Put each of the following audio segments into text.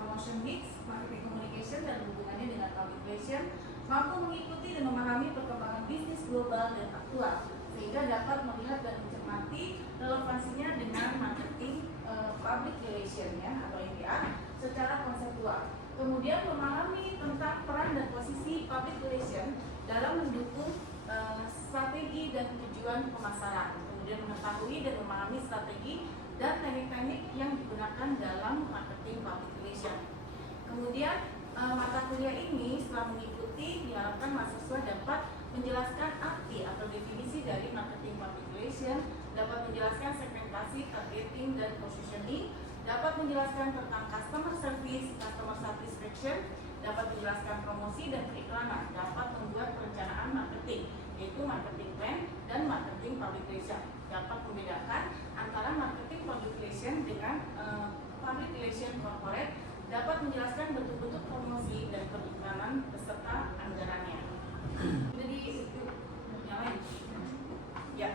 promotion mix, marketing communication dan hubungannya dengan public relation, mampu mengikuti dan memahami perkembangan bisnis global dan aktual, sehingga dapat melihat dan mencermati relevansinya dengan marketing public relation ya, atau MPR secara konseptual. Kemudian memahami tentang peran dan posisi public relation dalam mendukung strategi dan tujuan pemasaran. Kemudian mengetahui dan memahami strategi dan teknik-teknik yang digunakan dalam marketing public relation. Kemudian mata kuliah ini setelah mengikuti diharapkan mahasiswa dapat menjelaskan arti atau definisi dari marketing public relation, dapat menjelaskan segmentasi, targeting, dan positioning, dapat menjelaskan tentang customer service, customer satisfaction, dapat menjelaskan promosi dan periklanan, dapat membuat perencanaan marketing, yaitu marketing plan dan marketing public relation, dapat membedakan antara marketing public relation dengan public relation corporate, dapat menjelaskan bentuk-bentuk promosi dan periklanan beserta anggarannya. Jadi yang lain, ya.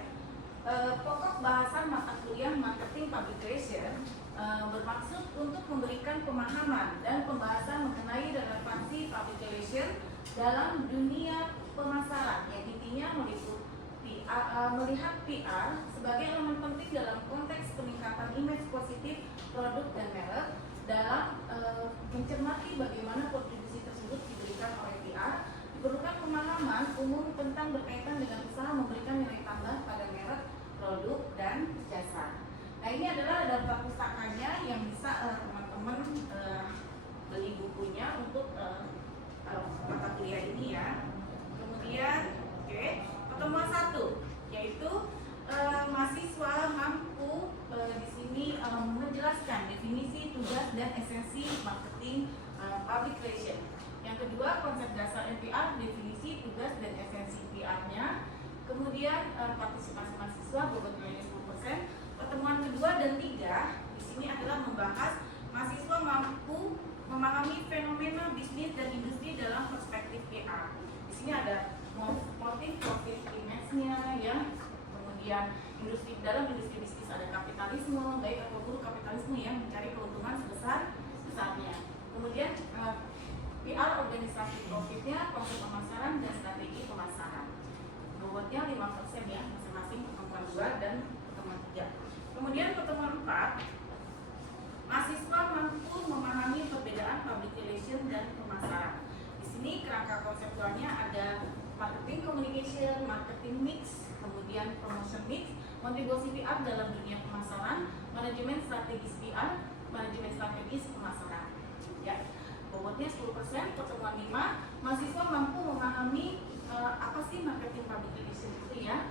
Pokok bahasan mata kuliah marketing public relation bermaksud untuk memberikan pemahaman dan pembahasan mengenai relevansi public relation dalam dunia pemasaran, yang intinya meliputi melihat PR sebagai elemen penting dalam konteks peningkatan image positif produk dan merek, dalam mencermati bagaimana kontribusi tersebut diberikan oleh PR. Diperlukan pemahaman umum tentang berkaitan dengan usaha memberikan nilai tambah pada merek, produk, dan jasa. Nah, ini adalah daftar pustakanya yang bisa teman-teman beli bukunya untuk mata kuliah ini ya. Kemudian, pertemuan 1 yaitu mahasiswa mampu di sini menjelaskan definisi, tugas, dan esensi marketing public relation. Yang kedua, konsep dasar NPR, definisi, tugas, dan esensi PR-nya. Kemudian partisipasi mahasiswa bobotnya 10%. Pertemuan kedua dan 3 di sini adalah membahas mahasiswa mampu memahami fenomena bisnis dan industri dalam perspektif PR. Di sini ada motif profit image-nya ya. Kemudian dalam industri bisnis ada kapitalisme, baik atau buruk kapitalisme yang mencari keuntungan sebesar-besarnya. Kemudian PR organisasi profitnya, konsep pemasaran, dan strategi pemasaran. Bobotnya 5% ya, masing-masing pertemuan 2 dan pertemuan 3. Kemudian pertemuan 4, mahasiswa mampu memahami perbedaan public relation dan pemasaran. Di sini kerangka konseptualnya ada marketing communication, marketing mix, kemudian promotion mix, kontribusi PR dalam dunia pemasaran, manajemen strategis PR, manajemen strategis pemasaran. Ya. Bobotnya 10%. Pertemuan 5, mahasiswa mampu memahami apa sih marketing public relation itu ya.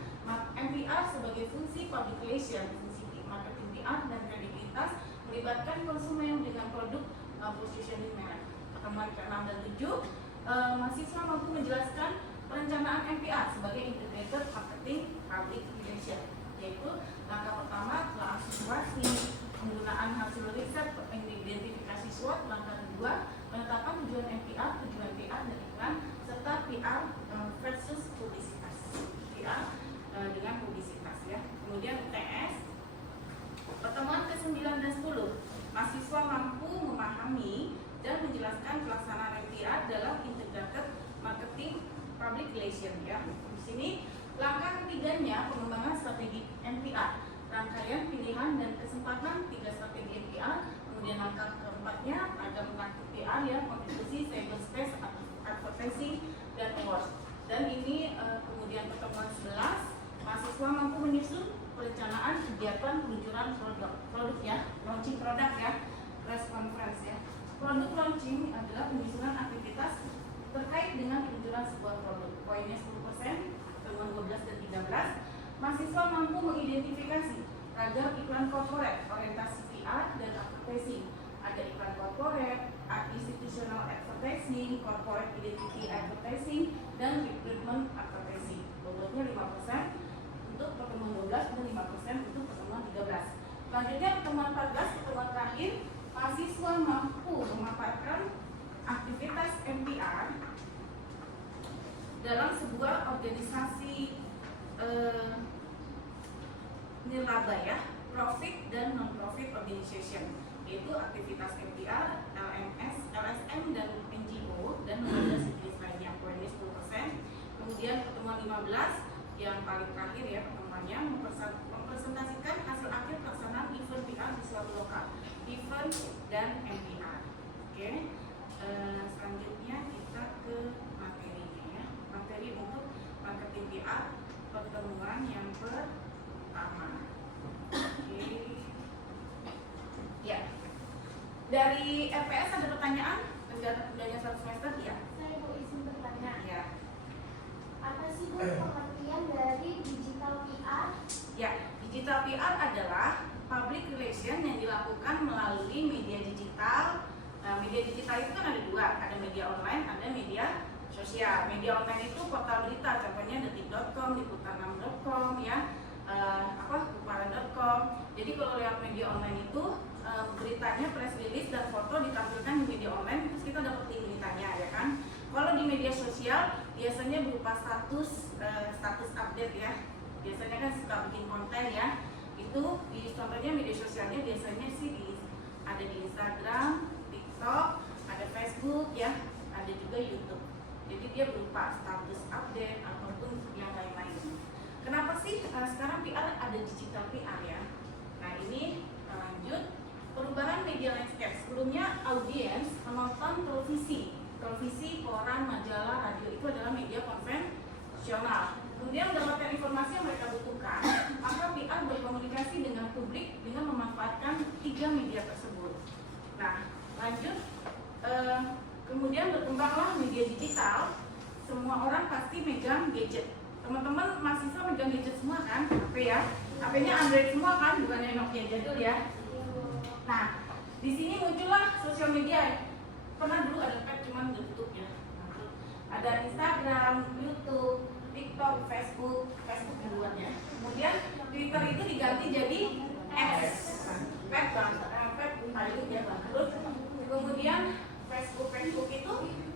MPR sebagai fungsi public relation, fungsi marketing PR dan kredibilitas, melibatkan konsumen dengan produk positioning merek. Pertemuan ke-6 dan 7, mahasiswa mampu menjelaskan perencanaan MPR sebagai integrated marketing public relation, yaitu langkah pertama telah aktuasi, penggunaan hasil riset, identifikasi SWOT, langkah kedua penetapan tujuan MPR, tujuan PR dan iklan, serta PR versus publisitas, PR dengan publisitas ya. Kemudian UTS, pertemuan ke-9 dan 10, mahasiswa mampu memahami dan menjelaskan pelaksanaan MPR dalam integrated marketing public relation ya. Di sini langkah ketiganya pengembangan strategi MPR, rangkaian pilihan dan kesempatan 3 strategi MPR. Kemudian langkah keempatnya ada menaktik PR ya, kontribusi, cyber space, advertising, dan awards. Dan ini kemudian pertemuan 11, mahasiswa mampu menyusun perencanaan kegiatan peluncuran produk ya, launching produk ya, press conference ya. Produk launching adalah penyusunan aktivitas terkait dengan peluncuran sebuah produk. Poinnya 10%, pertemuan 12 dan 13. Mahasiswa mampu mengidentifikasi ragam iklan korporat, orientasi PR dan advertising. Ada iklan korporat, institutional advertising, corporate identity advertising, dan recruitment advertising. Bobotnya 5% untuk pertemuan 12 dan 5% untuk pertemuan 13. Selanjutnya pertemuan 14, pertemuan terakhir, mahasiswa mampu memaparkan aktivitas MPR dalam sebuah organisasi nirlaba ya, profit dan non-profit organization, yaitu aktivitas MPR, LMA, Dari RPS ada pertanyaan? Penjelasan satu semester? Iya. Saya mau izin bertanya. Ya. Apa sih Bu pengertian dari digital PR? Ya, digital PR adalah public relation yang dilakukan melalui media digital. Media digital itu kan ada dua, ada media online, ada media sosial. Media online itu portal berita, contohnya detik.com, liputan6.com, ya, kumparan.com. Jadi kalau lewat media online itu beritanya, press release dan foto ditampilkan di media online, terus kita dapat beritanya, ya kan. Kalau di media sosial biasanya berupa status update, ya. Biasanya kan suka bikin konten, ya. Itu contohnya media sosialnya biasanya sih ada di Instagram, TikTok, ada Facebook, ya, ada juga YouTube. Jadi dia berupa status update ataupun yang lain-lain. Kenapa sih sekarang PR ada digital PR, ya? Nah ini lanjut perubahan media landscape. Sebelumnya audiens menonton televisi, koran, majalah, radio itu adalah media konvensional. Kemudian mendapatkan informasi yang mereka butuhkan, maka PR berkomunikasi dengan publik dengan memanfaatkan 3 media tersebut. Nah, lanjut, kemudian berkembanglah media digital. Semua orang pasti megang gadget. Teman-teman mahasiswa megang gadget semua kan? HP, ya, HP-nya Android semua kan, bukan yang Nokia jadul, ya. Nah, di sini muncullah sosial media. Pernah dulu ada pet cuman bentuk, ya. Ada Instagram, YouTube, TikTok, Facebook duluan, ya. Kemudian Twitter itu diganti jadi X. Pet paling ya bangkrut. Kemudian Facebook itu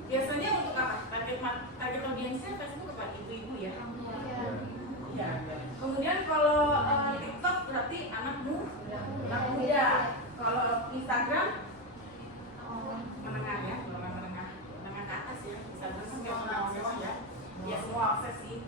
biasanya untuk apa? Target audiensnya Facebook apa? Ibu-ibu, ya. Ya. Kemudian kalau TikTok berarti anak muda. Kalau Instagram menengah, ya, menengah ke atas, ya. Instagram sampai menengah, ya. Ya semua akses sih.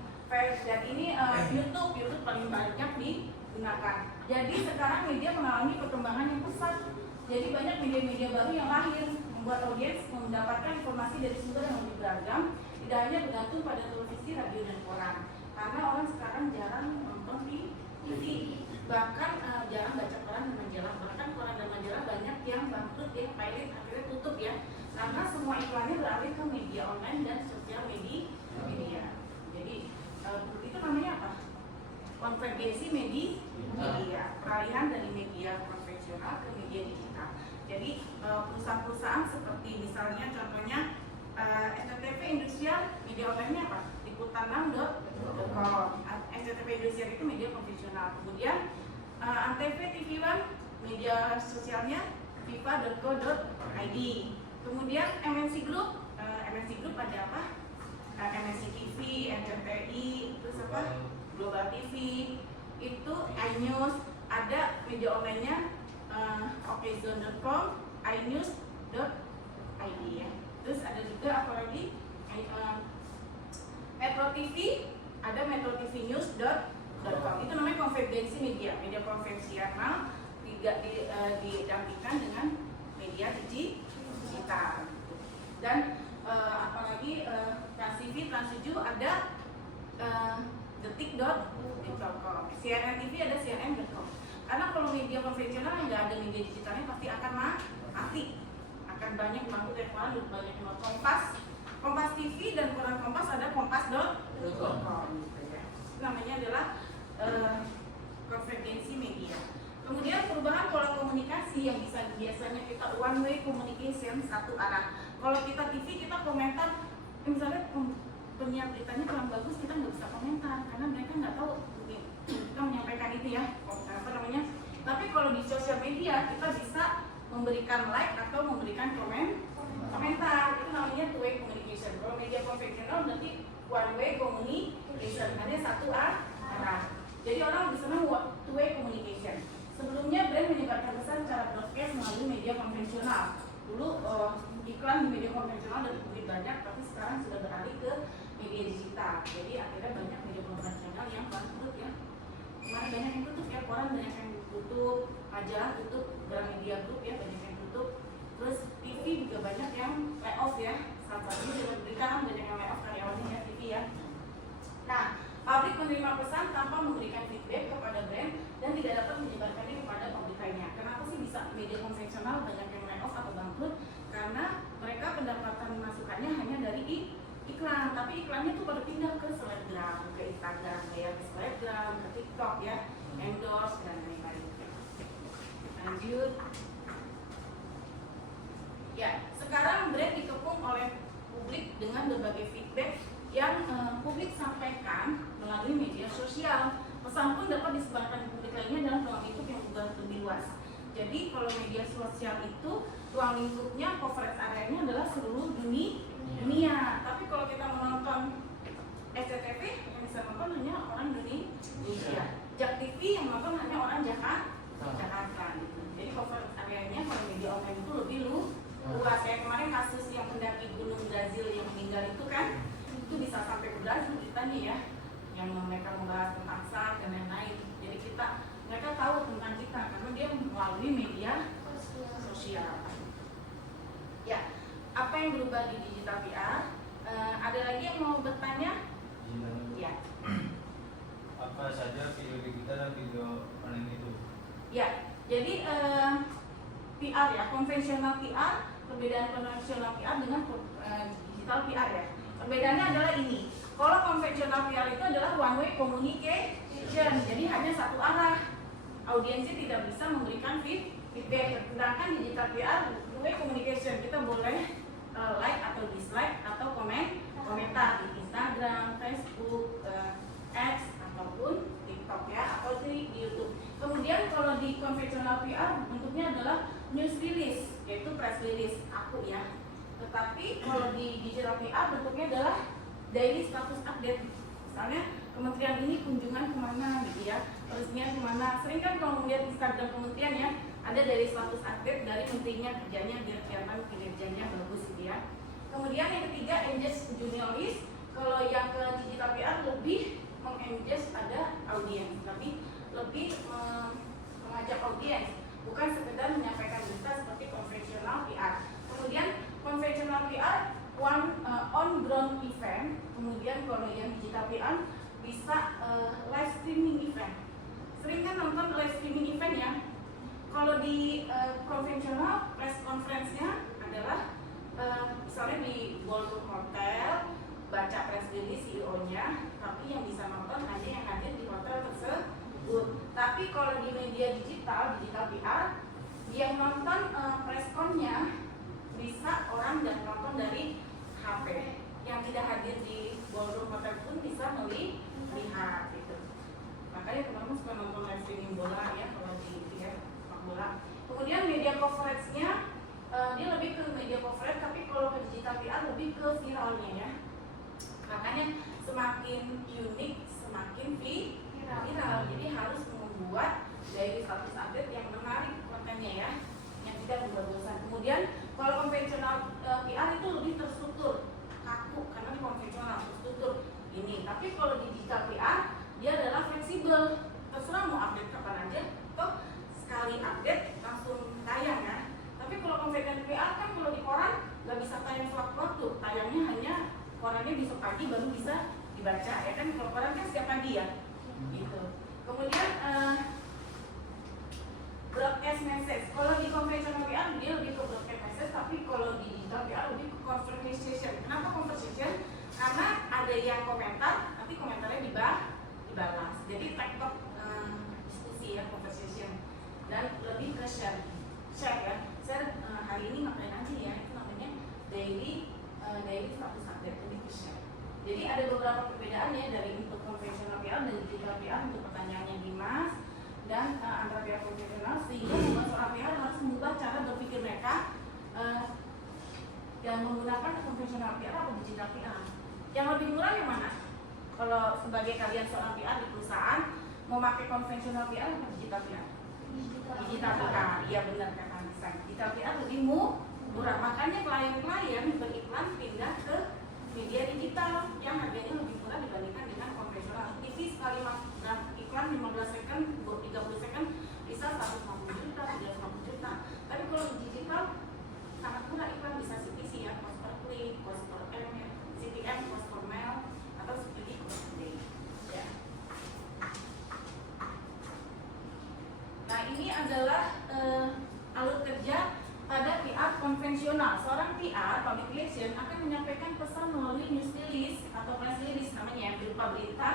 Dan ini YouTube paling banyak digunakan. Jadi sekarang media mengalami perkembangan yang pesat. Jadi banyak media-media baru yang lahir, membuat audiens mendapatkan informasi dari sumber yang lebih beragam, tidak hanya bergantung pada televisi, radio, dan koran. Karena orang sekarang jarang nonton TV, bahkan jarang baca koran dan majalah. Bahkan koran dan majalah banyak yang bangkrut, ya, pilot akhirnya tutup, ya. Karena semua iklannya beralih ke media online dan sosial media. Jadi itu namanya apa? Konvergensi media, peralihan dari media konvensional ke media digital. Jadi perusahaan-perusahaan seperti misalnya contohnya SCTV Industrial, media online-nya apa? Liputan6.com. SCTV Industrial itu media konvensional. Kemudian Antv TV One, media sosialnya viva.co.id. Kemudian MNC Group ada apa? MNC TV, NCTI, terus apa? Global TV, itu iNews, ada media online-nya okezone.com, inews.id, ya. Terus ada juga apa lagi? Metro TV, ada metrotvnews.com. Itu namanya konvergensi media konvensional didampingkan dengan media digital. Dan apalagi Trans TV, Trans7 ada detik.com, CNN TV ada cnn.com. Karena kalau media konvensional yang nggak ada media digitalnya pasti akan mati, akan banyak bangkrut, ya, banyak yang Kompas TV dan koran Kompas ada kompas.com, gitu, ya. Namanya adalah konvergensi media. Kemudian perubahan pola komunikasi yang biasanya kita one way communication, satu arah. Kalau kita TV kita komentar, misalnya penyiar beritanya kurang bagus, kita nggak bisa komentar karena mereka nggak tahu kita menyampaikan itu, ya, tapi kalau di sosial media kita bisa memberikan like atau memberikan komentar. Itu namanya two way communication. Kalau media konvensional berarti one way communication, hanya satu arah. Jadi orang bisa two way communication. Sebelumnya brand menyebarkan pesan secara broadcast melalui media konvensional. Dulu iklan di media konvensional dan duit banyak, tapi sekarang sudah beralih ke media digital. Jadi akhirnya banyak media konvensional yang bangkrut, ya. Kemarin banyak yang tutup, ya, koran banyak yang tutup, majalah tutup, Gramedia Group, ya, banyak yang tutup. Terus TV juga banyak yang layoff, ya. Salah satunya juga berikan banyak yang layoff karyawannya, ya, TV, ya. Nah, pabrik menerima pesan tanpa memberikan feedback kepada brand dan tidak dapat menyebarkannya kepada publik lainnya. Kenapa sih bisa media konvensional banyak yang layoff atau bangkrut? pemasukannya hanya dari iklan, tapi iklannya tuh pada pindah ke selebgram, ke Instagram, ya, ke selebgram, ke TikTok ya, endorse dan lain-lain. Lanjut. Ya, sekarang brand dikepung oleh publik dengan berbagai feedback yang publik sampaikan melalui media sosial. Pesan pun dapat disebarkan ke publik lainnya dalam ruang lingkup yang juga lebih luas. Jadi kalau media sosial itu ruang lingkupnya, coverage areanya adalah seluruh dunia. Tapi kalau kita menonton SCTV yang bisa nonton hanya orang Indonesia. Jak TV yang nonton hanya orang Jakarta gitu. Jadi coverage areanya kalau media online itu lebih luas. Kayak kemarin kasus yang mendaki gunung Brazil yang meninggal itu kan, itu bisa sampai ke Brazil ceritanya ya, yang mereka membahas tentang SARS dan lain-lain. Jadi mereka tahu tentang kita karena dia melalui media sosial. Ya, apa yang berubah di digital PR? Ada lagi yang mau bertanya? Ya. Apa saja video digital dan video online itu? Ya, jadi PR ya, konvensional PR, perbedaan konvensional PR dengan digital PR ya. Perbedaannya adalah ini. Kalau konvensional PR itu adalah one way communication, jadi hanya satu arah. Audiensnya tidak bisa memberikan feedback. Sedangkan digital PR two way communication, kita boleh like atau dislike atau komentar di Instagram, Facebook, X ataupun TikTok ya, atau di YouTube. Kemudian kalau di konvensional PR bentuknya adalah news release, yaitu press release aku ya. Tetapi kalau di digital PR bentuknya adalah daily status update. Misalnya kementerian ini kunjungan kemana gitu ya, peresmian kemana. Sering kan kalau melihat Instagram kementerian ya, ada daily status update dari menterinya, kerjanya, biar kelihatan kinerjanya bagus gitu ya. Kemudian yang ketiga, engage jurnalis. Kalau yang ke digital PR lebih mengengage pada audiens, tapi lebih mengajak audiens, bukan sekedar menyampaikan berita seperti konvensional PR. Kemudian konvensional PR on ground event. Kemudian kalau yang digital PR bisa live streaming event. Sering kan nonton live streaming event ya. Kalau di konvensional press conference-nya adalah misalnya di ballroom hotel, baca press release CEO-nya, tapi yang bisa nonton hanya yang hadir di hotel tersebut. Tapi kalau di media digital PR, yang nonton press con-nya bisa orang dan nonton dari HP. Yang tidak hadir di ballroom hotel pun bisa melihat gitu. Makanya teman-teman suka nonton live streaming bola ya, kalau di sepak bola. Kemudian media coverage-nya dia lebih ke media coverage, tapi kalau ke digital PR lebih ke viralnya ya. Makanya semakin unik, semakin viral. Jadi harus membuat daily status update yang menarik kontennya ya, yang tidak bosan. Kemudian kalau konvensional PR itu lebih terstruktur, kaku karena di konvensional terstruktur ini. Tapi kalau di digital PR dia adalah fleksibel, terserah mau update kapan aja, toh sekali update langsung tayang ya. Tapi kalau konvensional PR kan kalau di koran nggak bisa tayang sewaktu-waktu, tayangnya hanya korannya besok pagi baru bisa dibaca ya kan. Kalau koran kan setiap pagi ya gitu. Kemudian broadcast message. Kalau di konvensional PR dia lebih ke broadcast message, tapi kalau di digital PR lebih ke conversation. Kenapa conversation? Karena ada yang komentar, nanti komentarnya dibalas. Jadi TikTok diskusi ya, conversation. Dan lebih ke share ya. Share hari ini ngapain aja ya, itu namanya daily status update, lebih ke share. Jadi ada beberapa perbedaan ya dari input konvensional PR dan digital PR untuk pertanyaannya Dimas dan antara PR konvensional, sehingga membuat seorang PR harus mengubah cara berpikir mereka yang menggunakan konvensional PR atau digital PR. Yang lebih murah yang mana? Kalau sebagai kalian seorang PR di perusahaan mau pakai konvensional PR atau digital PR? Digital PR, iya benar kata Anissa. Digital PR lebih murah, makanya klien-klien beriklan pindah ke media digital yang harganya lebih murah dibandingkan dengan konvensional. TV sekali iklan 15 second, 30 second bisa 150 juta, 350 juta. Tapi kalau digital sangat murah, iklan bisa CPC ya, cost per click, cost per CPM, cost per mail, atau CPD, cost per day ya. Nah ini adalah alur kerja pada PR konvensional. profesional. Seorang PR, public relation, akan menyampaikan pesan melalui news release atau press release namanya, berupa berita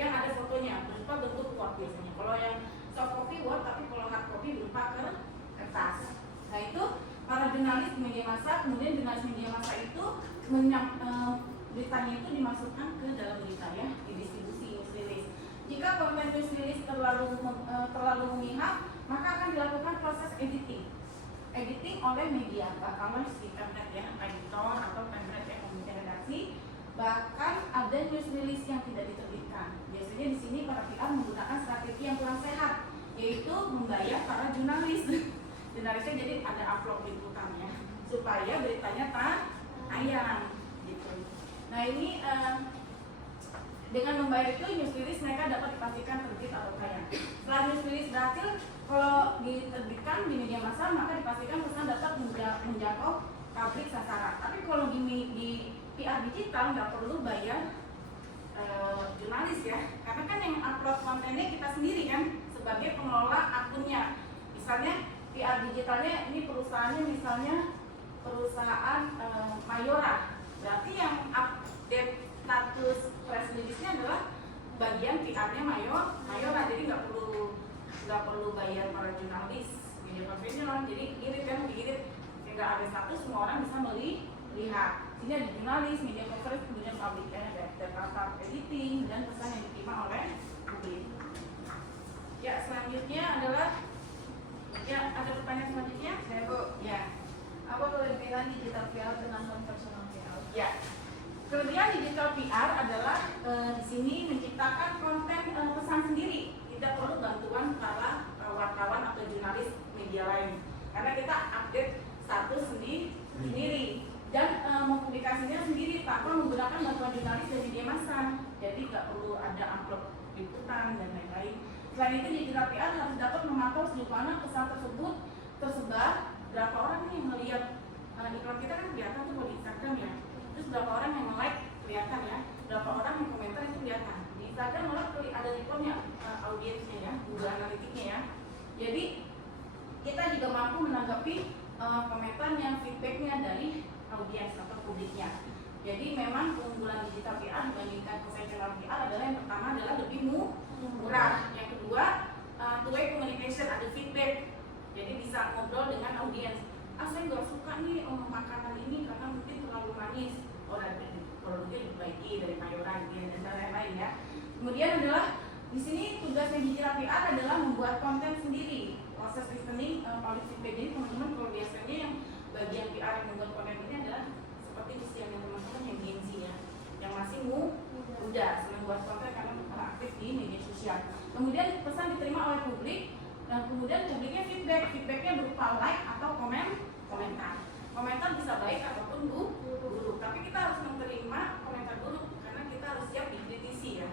yang ada fotonya, berupa bentuk Word biasanya. Kalau yang soft copy Word, tapi kalau hard copy berupa kertas. Nah itu para jurnalis media massa, kemudian jurnalis media massa itu beritanya itu dimasukkan ke dalam berita ya, didistribusi news release. Jika konten news release terlalu memihak, maka akan dilakukan proses editing oleh media, kalau si pemret ya, editor atau pemret yang mempunyai redaksi. Bahkan ada news release yang tidak diterbitkan. Biasanya di sini para PR menggunakan strategi yang kurang sehat, yaitu membayar para jurnalis. Jurnalisnya jadi ada upload liputannya supaya beritanya tayang gitu. Nah ini dengan membayar itu news release mereka dapat dipastikan terbit atau tayang. Setelah news release berhasil, kalau diterbitkan di media massa, maka dipastikan pesan dapat menjangkau publik sasaran. Tapi kalau di PR digital nggak perlu bayar jurnalis ya, karena kan yang upload kontennya kita sendiri kan sebagai pengelola akunnya. Misalnya PR digitalnya ini perusahaannya misalnya perusahaan Mayora, berarti yang update status press release-nya adalah bagian PR-nya Mayora, jadi nggak perlu bayar para jurnalis media profesional. Jadi irit kan, diirit sehingga ada status semua orang bisa melihat. Sini ada jurnalis, media coverage, kemudian public data editing dan pesan yang diterima oleh publik. Ya selanjutnya adalah ada pertanyaan selanjutnya? Saya Bu. Ya. Apa kelebihan digital PR dengan konvensional PR? Ya. Kelebihan digital PR adalah di sini menciptakan konten pesan sendiri, tidak perlu bantuan para wartawan atau jurnalis media lain, karena kita update status sendiri dan mempublikasinya sendiri tanpa menggunakan bantuan jurnalis dan media massa, jadi nggak perlu ada upload liputan dan lain-lain. Selain itu digital PR harus dapat memantau sejauh mana pesan tersebut tersebar, berapa orang nih yang melihat iklan kita kan kelihatan tuh di Instagram ya. Terus berapa orang yang like kelihatan ya, berapa orang yang komentar itu kelihatan. Di Instagram malah ada reportnya, audiensnya ya, Google Analytics-nya ya. Jadi kita juga mampu menanggapi komentarnya, feedbacknya dari audiens atau publiknya. Jadi memang keunggulan digital PR dibandingkan konvensional PR adalah yang pertama adalah lebih murah. Yang kedua, two-way communication, ada feedback. Jadi bisa ngobrol dengan audiens. Saya nggak suka nih makanan ini karena mungkin terlalu manis. Produknya diperbaiki dari Mayora dan lain-lain ya. Kemudian adalah di sini tugasnya digital PR adalah membuat konten sendiri, proses listening, public feedback. Jadi teman-teman kalau biasanya yang bagian PR yang membuat konten ini adalah seperti usianya teman-teman yang Gen Z ya, yang masih muda, senang buat konten karena aktif di media sosial. Kemudian pesan diterima oleh publik dan kemudian publiknya feedbacknya berupa like atau komentar. Komentar bisa baik ataupun buruk, tapi kita harus menerima komentar buruk karena kita harus siap dikritisi ya.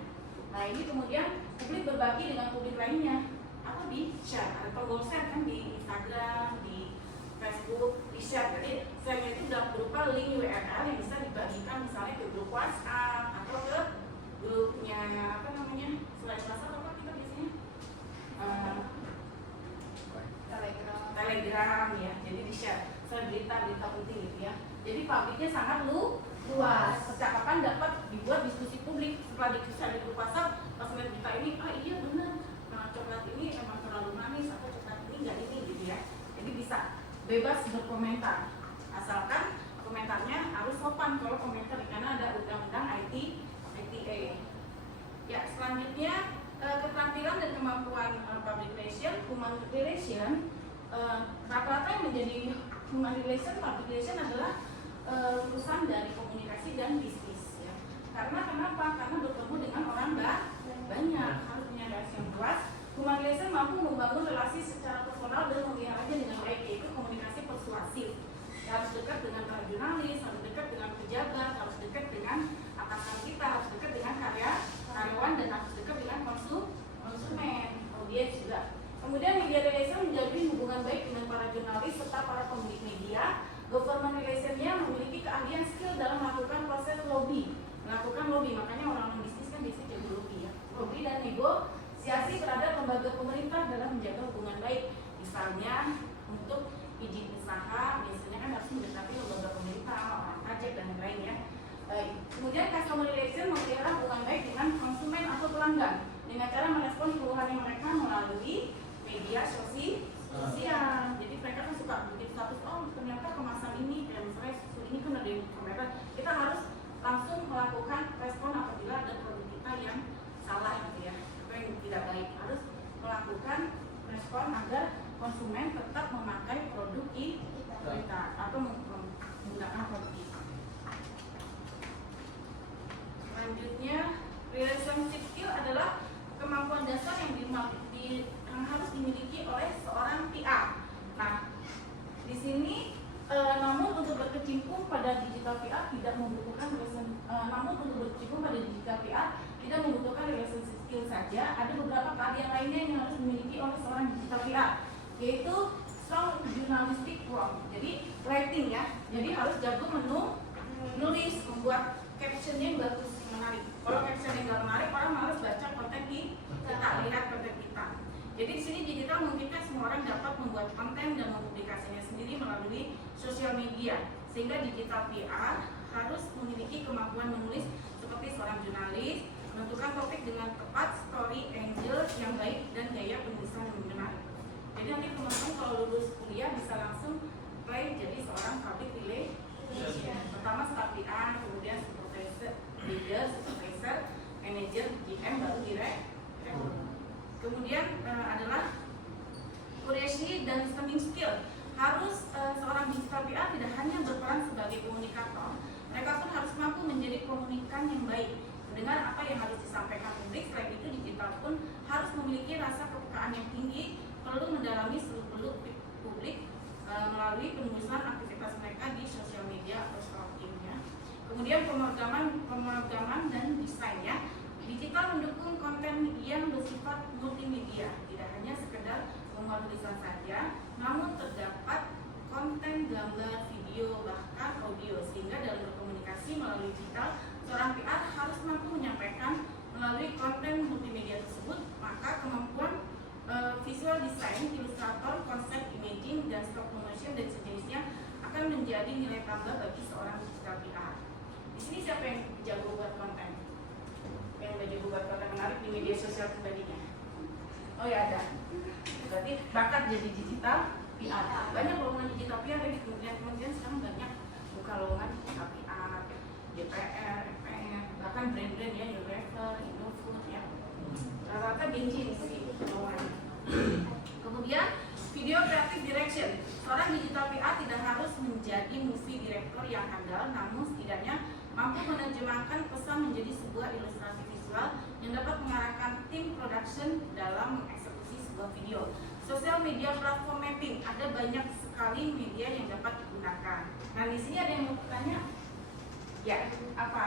Nah ini kemudian publik berbagi dengan publik lainnya atau di share, ada tombol share kan di Instagram, di Facebook, di share. Jadi share itu sudah berupa link URL yang bisa dibagikan misalnya ke grup WhatsApp atau ke grupnya selain WhatsApp apa kita biasanya Telegram ya. Jadi di share berita penting gitu ya. Jadi publiknya sangat luas. Percakapan dapat dibuat diskusi publik setelah di grup WhatsApp. Pas melihat berita ini, iya benar, coklat ini emang terlalu manis atau coklat ini nggak ini gitu ya. Jadi bisa bebas berkomentar asalkan komentarnya harus sopan. Kalau komentar di karena ada undang-undang ITA. Ya selanjutnya keterampilan dan kemampuan public relation, human relation. Rata-rata yang menjadi human relation, public relation adalah urusan dari komunikasi dan bisnis ya. Karena kenapa? Karena bertemu dengan orang banyak, harus punya relasi yang luas. Human relation mampu membangun relasi secara personal dan memeliharanya dengan baik, yaitu komunikasi persuasif. Harus dekat dengan para jurnalis, harus dekat dengan pejabat, harus dekat dengan atasan kita, harus dekat dengan karyawan dan harus dekat dengan konsumen, audiens juga. Kemudian media relation menjalin hubungan baik dengan para jurnalis serta para pemilik media. Government relation-nya memiliki keahlian skill dalam melakukan proses lobby. Makanya orang-orang bisnis kan biasanya jadi lobby ya. Lobby dan negosiasi terhadap lembaga pemerintah dalam menjaga hubungan baik. Misalnya untuk izin usaha biasanya kan harus mendekati Kemudian customer relation memelihara hubungan baik dengan konsumen atau pelanggan dengan cara merespon keluhan mereka melalui media sosial. Jadi mereka kan suka bikin status, oh ternyata kemasan ini, misalnya susu ini kan ada yang mereka, kita harus langsung melakukan respon apabila ada produk kita yang salah gitu ya, atau yang tidak baik, harus melakukan respon agar konsumen tetap memakai produk kita atau menggunakan produk kita. Selanjutnya, relationship skill adalah kemampuan dasar yang harus dimiliki oleh seorang PR. Nah, di sini namun untuk berkecimpung pada digital PR tidak membutuhkan relationship skill saja. Ada beberapa keahlian lainnya yang harus dimiliki oleh seorang digital PR, yaitu strong journalistic prompt. Jadi writing ya. Jadi harus jago menulis, membuat caption yang bagus, menarik. Kalau caption yang nggak menarik, orang malas baca konten kita, lihat konten kita. Jadi di sini digital memungkinkan semua orang dapat membuat konten dan mempublikasinya sendiri melalui sosial media. Sehingga digital PR harus memiliki kemampuan menulis seperti seorang jurnalis, menentukan topik dengan tepat, story angle yang baik, dan gaya penulisan yang menarik. Jadi nanti teman-teman kalau lulus kuliah bisa langsung apply jadi seorang public relation. Pertama staff PR, kemudian supervisor, leader, supervisor, manager, GM, baru direktur. Kemudian adalah curasi dan listening skill. Harus seorang digital PR tidak hanya berperan sebagai komunikator, mereka pun harus mampu menjadi komunikan yang baik, mendengar apa yang harus disampaikan publik. Selain itu, digital pun harus memiliki rasa kepekaan yang tinggi, perlu mendalami seluk-beluk publik melalui penulisan aktivitas mereka di sosial media atau stalkingnya. Kemudian pemrograman dan desainnya. Digital mendukung konten yang bersifat multimedia, tidak hanya sekedar memuat tulisan saja, namun terdapat konten gambar, video, bahkan audio. Sehingga dalam berkomunikasi melalui digital, seorang PR harus mampu menyampaikan melalui konten multimedia tersebut. Maka kemampuan visual design, ilustrator, konsep imaging, dan stop motion dan sejenisnya akan menjadi nilai tambah bagi seorang digital PR. Di sini siapa yang jago buat konten? Yang udah jago buat konten menarik di media sosial pribadinya? Oh ya ada. Berarti bakat jadi digital PR. Banyak lowongan digital PR di kementerian sekarang banyak buka lowongan digital PR, DPR, FPR, bahkan brand-brand ya, Unilever, Indofood ya. Rata-rata bensin sih lowongannya. Kemudian video creative direction. Seorang digital PR tidak harus menjadi movie director yang handal, namun setidaknya mampu menerjemahkan pesan menjadi sebuah ilustrasi visual yang dapat mengarahkan tim production dalam mengeksekusi sebuah video. Sosial media platform mapping, ada banyak sekali media yang dapat digunakan. Nah di sini ada yang mau bertanya? Ya, apa?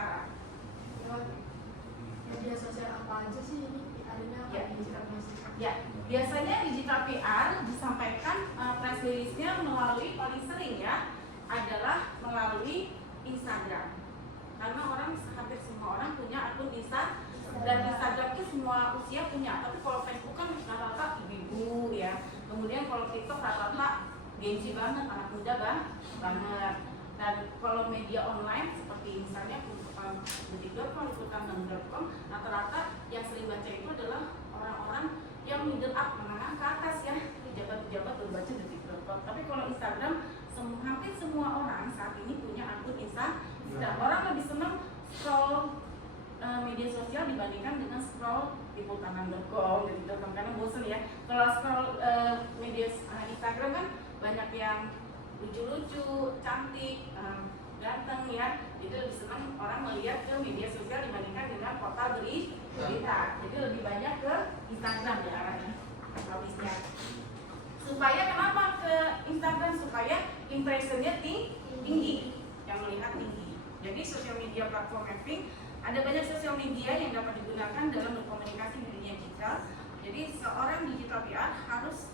Media sosial apa aja sih ini? Adanya Ya. digital music. Ya, biasanya digital PR disampaikan press release-nya melalui paling sering ya adalah melalui Instagram. Karena hampir semua orang punya akun Instagram, dan Instagram itu semua usia punya. Tapi kalau Facebook kan rata-rata ibu-ibu ya. Kemudian kalau TikTok rata-rata gengsi banget, anak muda banget. Dan kalau media online seperti misalnya detik.com, liputan.com, rata-rata yang sering baca itu adalah orang-orang yang middle up, menengah ke atas ya, pejabat-pejabat berbaca detik.com. Tapi kalau Instagram, hampir semua orang saat ini punya akun Instagram. Orang lebih senang scroll media sosial dibandingkan dengan scroll liputan.com, detik.com, karena bosan ya. Kalau scroll media Instagram kan banyak yang lucu-lucu, cantik, ganteng ya. Jadi lebih senang orang melihat ke media sosial dibandingkan dengan portal berita. Jadi lebih banyak ke Instagram ya arahnya habisnya. Supaya kenapa ke Instagram? Supaya impressionnya tinggi, yang melihat tinggi. Jadi sosial media platform mapping, ada banyak sosial media yang dapat digunakan dalam berkomunikasi di dunia digital. Jadi seorang digital PR harus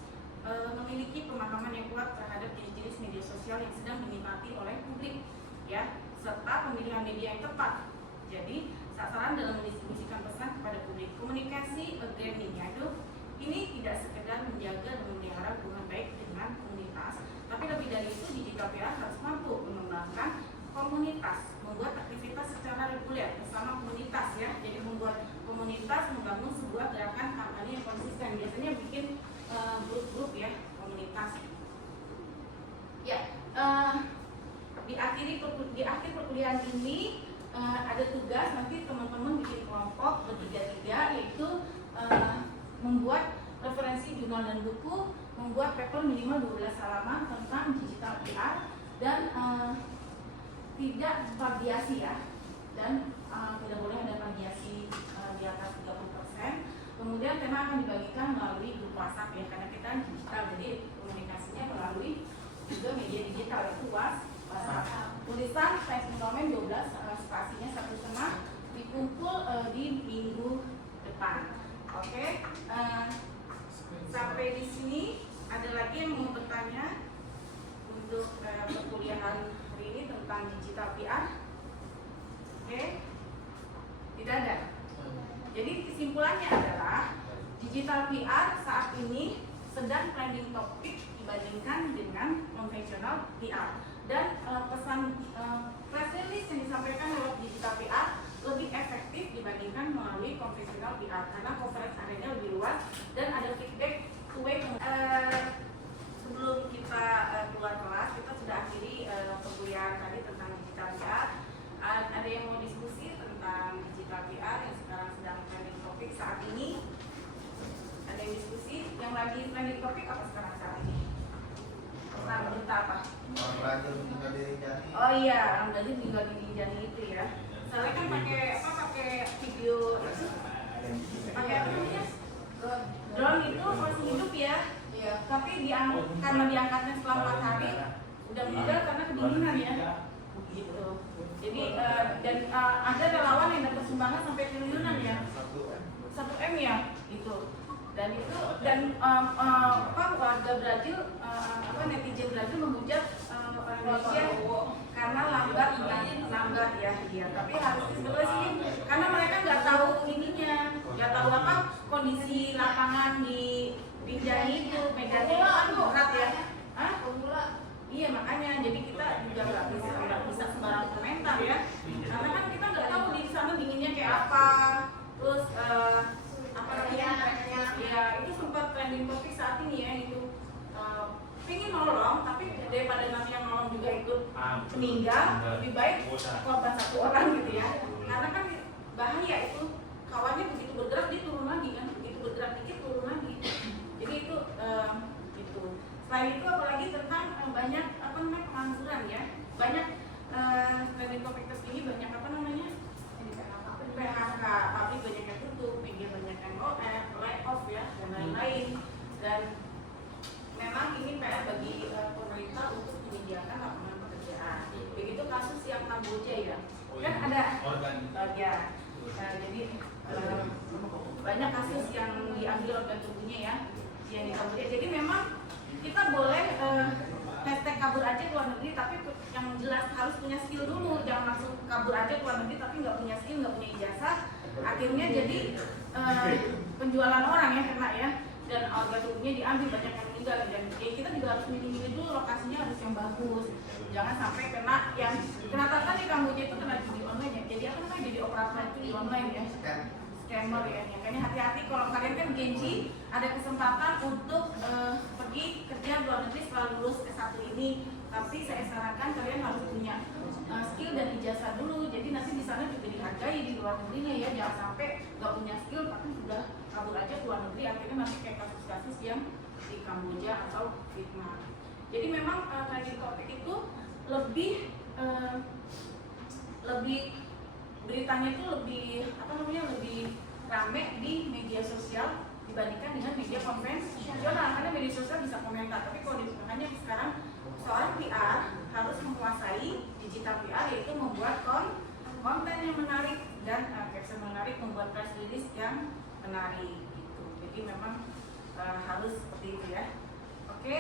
memiliki pemahaman yang kuat terhadap jenis-jenis media sosial yang sedang dinikmati oleh publik ya, serta pemilihan media yang tepat. Jadi sasaran dalam mendistribusikan pesan kepada publik. Komunikasi organik itu ini tidak sekedar menjaga dan memelihara hubungan baik dengan komunitas, tapi lebih dari itu digital PR harus mampu mengembangkan komunitas, membuat aktivitas secara reguler grup-grup ya, komunitas. Ya, di akhir perkuliahan ini ada tugas nanti teman-teman bikin kelompok bertiga-tiga, yaitu membuat referensi jurnal dan buku, membuat paper minimal 12 halaman tentang digital PR, dan tidak plagiasi ya, dan tidak boleh ada plagiasi di atas 30%. Kemudian tema akan dibagikan melalui grup WhatsApp ya, karena kita digital, jadi komunikasinya melalui juga media digital, itu WhatsApp. Tulisan teks installment 12, spasinya 1,5, dikumpul di minggu depan. Oke, sampai di sini ada lagi yang mau bertanya untuk perkuliahan hari ini tentang digital PR? Oke, tidak ada. Jadi kesimpulannya adalah digital PR saat ini sedang trending topik dibandingkan dengan konvensional PR. Dan pesan press release yang disampaikan lewat digital PR lebih efektif dibandingkan melalui konvensional PR karena coverage area lebih luas dan ada feedback two-way. Sebelum kita keluar kelas, kita sudah akhiri perkuliahan tadi tentang digital PR. Ada yang mau diskusi tentang digital PR yang sekarang sedang trending topik saat ini? Ada yang diskusi? Yang lagi trending topik apa sekarang saat ini? Tentang berita apa? Orang belajar tinggal di Rinjani. Oh iya, orang belajar tinggal di Rinjani itu ya. Soalnya kan pakai video, pakai apa namanya? Drone itu masih hidup ya. Iya. Tapi karena diangkatnya setelah 4 hari, udah meninggal karena kedinginan ya. Gitu. Jadi dan ada relawan yang dapat sumbangan sampai triliunan ya. 1 M ya, gitu. Dan itu warga Brazil, netizen Brazil menghujat Indonesia karena lambat ya, iya. Tapi harus disebutkan karena mereka nggak tahu ininya, nggak tahu apa kondisi lapangan di Rinjani itu, medannya kan berat ya. Hah? Iya makanya, jadi kita juga nggak bisa sembarang komentar ya, karena kan kita nggak tahu di sana dinginnya kayak apa, terus apa namanya, ya itu sempat trending topik saat ini ya, itu pingin nolong tapi daripada nanti yang nolong juga ikut meninggal, lebih baik korban 1 orang gitu ya, karena kan bahaya itu, kawannya begitu bergerak dia turun lagi kan, begitu bergerak dikit turun lagi, jadi itu gitu. Selain itu apalagi tentang banyak apa namanya pengangguran ya, banyak trending topik terkini, banyak apa namanya PHK, pabrik banyak yang tutup, media banyak yang layoff ya dan lain-lain, dan memang ini PR bagi pemerintah untuk menyediakan lapangan pekerjaan. Begitu kasus yang Kamboja ya, kan ada ya, jadi banyak kasus yang diambil organ tubuhnya ya, yang di Kamboja. Jadi memang kita boleh hashtag kabur aja ke luar negeri, tapi yang jelas harus punya skill dulu, jangan langsung kabur aja ke luar negeri tapi nggak punya skill, nggak punya ijazah, akhirnya jadi penjualan orang ya kena ya, dan organ tubuhnya diambil, banyak yang meninggal, dan ya kita juga harus milih-milih dulu lokasinya, harus yang bagus, jangan sampai kena yang kena di Kamboja itu kena judi online ya, jadi apa namanya, jadi operator judi online ya, scammer ya. Makanya hati-hati kalau kalian kan Genji ada kesempatan untuk pergi kerja di luar negeri setelah lulus S1 ini, tapi saya sarankan kalian harus punya skill dan ijazah dulu, jadi nanti di sana juga dihargai di luar negerinya ya, jangan sampai nggak punya skill tapi sudah kabur aja ke luar negeri, akhirnya nanti kayak kasus-kasus yang di Kamboja atau Vietnam. Jadi memang trending topik itu lebih beritanya itu lebih apa namanya, lebih rame di media sosial dibandingkan dengan media konvensional, karena media sosial bisa komentar, tapi kalau makanya sekarang seorang PR harus menguasai digital PR, yaitu membuat konten yang menarik dan caption menarik, membuat press release yang menarik gitu. Jadi memang harus seperti itu ya. Oke,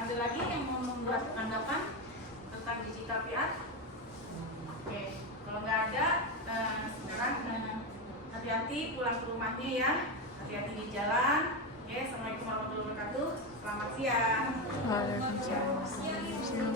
ada lagi yang mau membuat tanggapan tentang digital PR? Oke, kalau nggak ada, sekarang hati-hati pulang ke rumahnya ya, hati-hati di jalan. Assalamualaikum warahmatullahi wabarakatuh. Selamat siang. Waalaikumsalam.